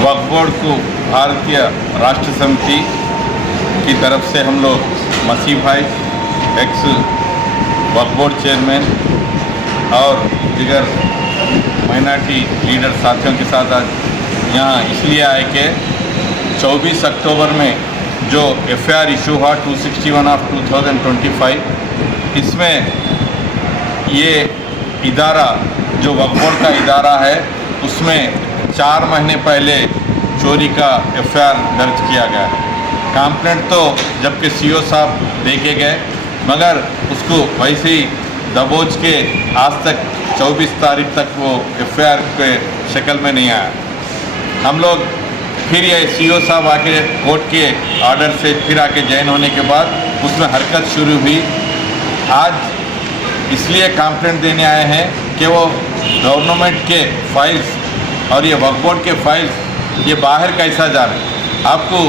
वक्फ board को भारतीय राष्ट्र समिति की तरफ से हम लोग मसीह भाई एक्स वक्फ बोर्ड चेयरमैन और दिगर माइनॉरिटी लीडर साथियों के साथ आज यहाँ इसलिए आए कि 24 अक्टूबर में जो एफआईआर इशू हुआ 261 ऑफ 2025, इसमें ये इदारा जो वक्फ बोर्ड का इदारा है उसमें 4 महीने पहले चोरी का एफआईआर दर्ज किया गया है। कंप्लेंट तो जबकि सीओ साहब देके गए मगर उसको वैसे ही दबोच के आज तक 24 तारीख तक वो एफआईआर के शक्ल में नहीं आया। हम लोग फिर ये सीओ साहब आके कोर्ट के ऑर्डर से फिर आके ज्वाइन होने के बाद उसमें हरकत शुरू हुई। आज इसलिए कंप्लेंट देने आए हैं कि वो गवर्नमेंट के फाइल्स और ये वक्फ बोर्ड के फाइल्स ये बाहर कैसा जा रहे हैं। आपको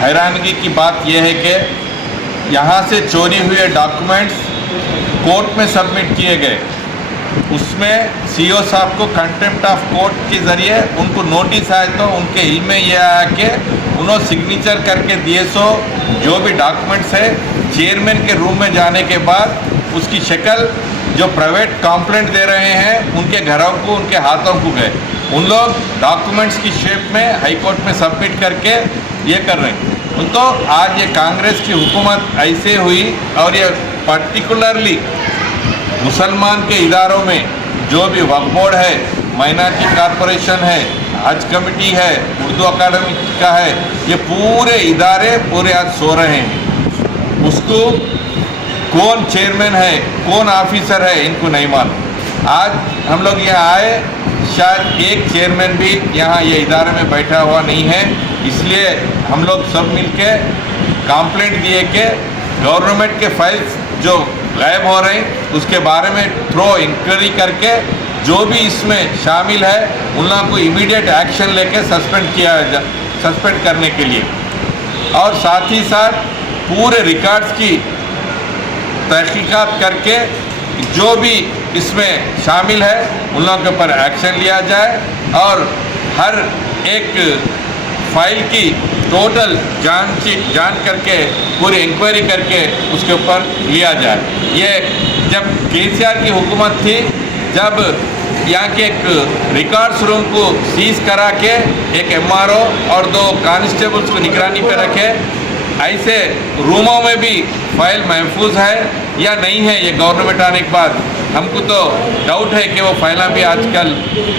हैरानगी की बात यह है कि यहाँ से चोरी हुए डॉक्यूमेंट्स कोर्ट में सबमिट किए गए, उसमें सीओ साहब को कंटेम्प्ट ऑफ कोर्ट के ज़रिए उनको नोटिस आए तो उनके इल्म में यह आया कि उन्होंने सिग्नेचर करके दिए सो जो भी डॉक्यूमेंट्स है चेयरमैन के रूम में जाने के बाद उसकी शक्ल जो प्राइवेट कंप्लेंट दे रहे हैं उनके घरों को उनके हाथों को गए। उन लोग डॉक्यूमेंट्स की शेप में हाई कोर्ट में सबमिट करके ये कर रहे हैं। तो आज ये कांग्रेस की हुकूमत ऐसे हुई और ये पर्टिकुलरली मुसलमान के इदारों में जो भी वक्फ बोर्ड है, माइनॉरिटी कॉरपोरेशन है, हज कमेटी है, उर्दू अकादमी का है, ये पूरे इदारे पूरे आज सो रहे हैं। उसको कौन चेयरमैन है कौन ऑफिसर है इनको नहीं मालूम। आज हम लोग यहाँ आए, शायद एक चेयरमैन भी यहाँ ये इदारे में बैठा हुआ नहीं है, इसलिए हम लोग सब मिलके कंप्लेंट दिए कि गवर्नमेंट के फाइल्स जो गायब हो रहे हैं उसके बारे में थ्रो इंक्वायरी करके जो भी इसमें शामिल है उन लोगों को इमीडिएट एक्शन लेके सस्पेंड करने के लिए, और साथ ही साथ पूरे रिकॉर्ड्स की तहकीकात करके जो भी इसमें शामिल है उन लोगों के ऊपर एक्शन लिया जाए और हर एक फाइल की टोटल जान करके पूरी इंक्वायरी करके उसके ऊपर लिया जाए। ये जब केसीआर की हुकूमत थी, जब यहाँ के एक रिकॉर्ड्स रूम को सीज करा के एक एमआरओ और 2 कांस्टेबल्स को निगरानी पे रखे, ऐसे रूमों में भी फाइल महफूज है या नहीं है ये गवर्नमेंट आने के बाद हमको तो डाउट है कि वो फाइलें भी आजकल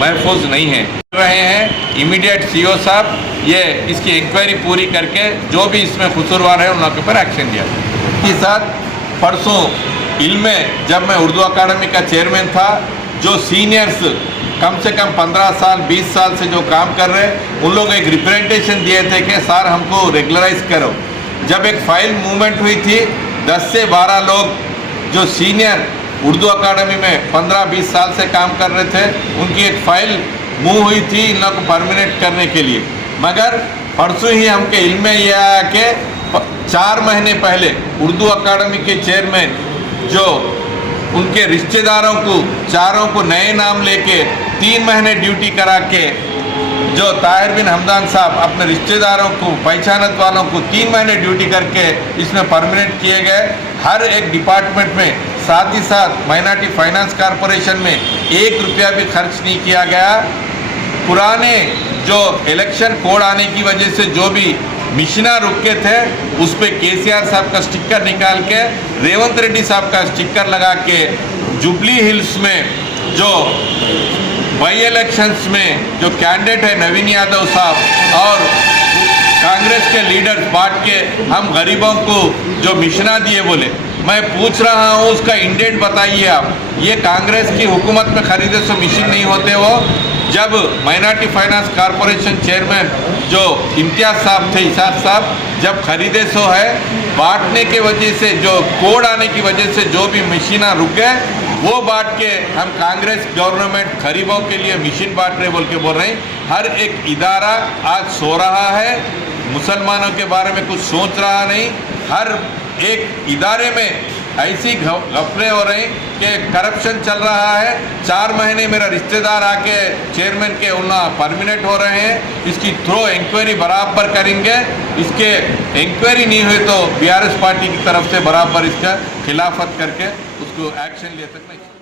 महफूज नहीं है रहे हैं। इमीडिएट सीओ साहब ये इसकी इंक्वायरी पूरी करके जो भी इसमें कसूरवार है उन लोगों के ऊपर एक्शन लिया। इसके साथ परसों इल्म में जब मैं उर्दू अकादमी का चेयरमैन था, जो सीनियर्स कम से कम 15 साल 20 साल से जो काम कर रहे हैं उन लोग एक रिप्रेजेंटेशन दिए थे कि सर हमको रेगुलराइज करो। जब एक फ़ाइल मूवमेंट हुई थी 10 से 12 लोग जो सीनियर उर्दू अकादमी में 15-20 साल से काम कर रहे थे उनकी एक फ़ाइल मूव हुई थी इन लोगों को परमानेंट करने के लिए, मगर परसों ही हमके इल्म में यह आया कि 4 महीने पहले उर्दू अकादमी के चेयरमैन जो उनके रिश्तेदारों को चारों को नए नाम लेके 3 महीने ड्यूटी करा के जो ताहिर बिन हमदान साहब अपने रिश्तेदारों को पहचानत वालों को 3 महीने ड्यूटी करके इसमें परमानेंट किए गए। हर एक डिपार्टमेंट में, साथ ही साथ माइनॉरिटी फाइनेंस कॉरपोरेशन में 1 रुपया भी खर्च नहीं किया गया। पुराने जो इलेक्शन कोड आने की वजह से जो भी मिशना रुके थे उस पर केसीआर साहब का स्टिकर निकाल के रेवंत रेड्डी साहब का स्टिकर लगा के जुबली हिल्स में जो बाई इलेक्शंस में जो कैंडिडेट है नवीन यादव साहब और कांग्रेस के लीडर्स बांट के हम गरीबों को जो मिशना दिए बोले, मैं पूछ रहा हूँ उसका इंडेंट बताइए आप। ये कांग्रेस की हुकूमत में खरीदे सो मिशन नहीं होते। वो जब माइनॉरिटी फाइनेंस कॉरपोरेशन चेयरमैन जो इम्तियाज़ साहब थे, इसाक साहब, जब खरीदे सो है बांटने के वजह से जो कोड आने की वजह से जो भी मशीना रुक गए वो बांट के हम कांग्रेस गवर्नमेंट गरीबों के लिए मशीन बांट रहे बोल रहे हैं। हर एक इदारा आज सो रहा है, मुसलमानों के बारे में कुछ सोच रहा नहीं। हर एक इदारे में ऐसी घपले हो रही कि करप्शन चल रहा है। 4 महीने मेरा रिश्तेदार आके चेयरमैन के उन्ना परमिनेंट हो रहे हैं। इसकी थ्रो इंक्वायरी बराबर करेंगे। इसके इंक्वायरी नहीं हुई तो बीआरएस पार्टी की तरफ से बराबर इसका खिलाफत करके उसको एक्शन ले सकते हैं।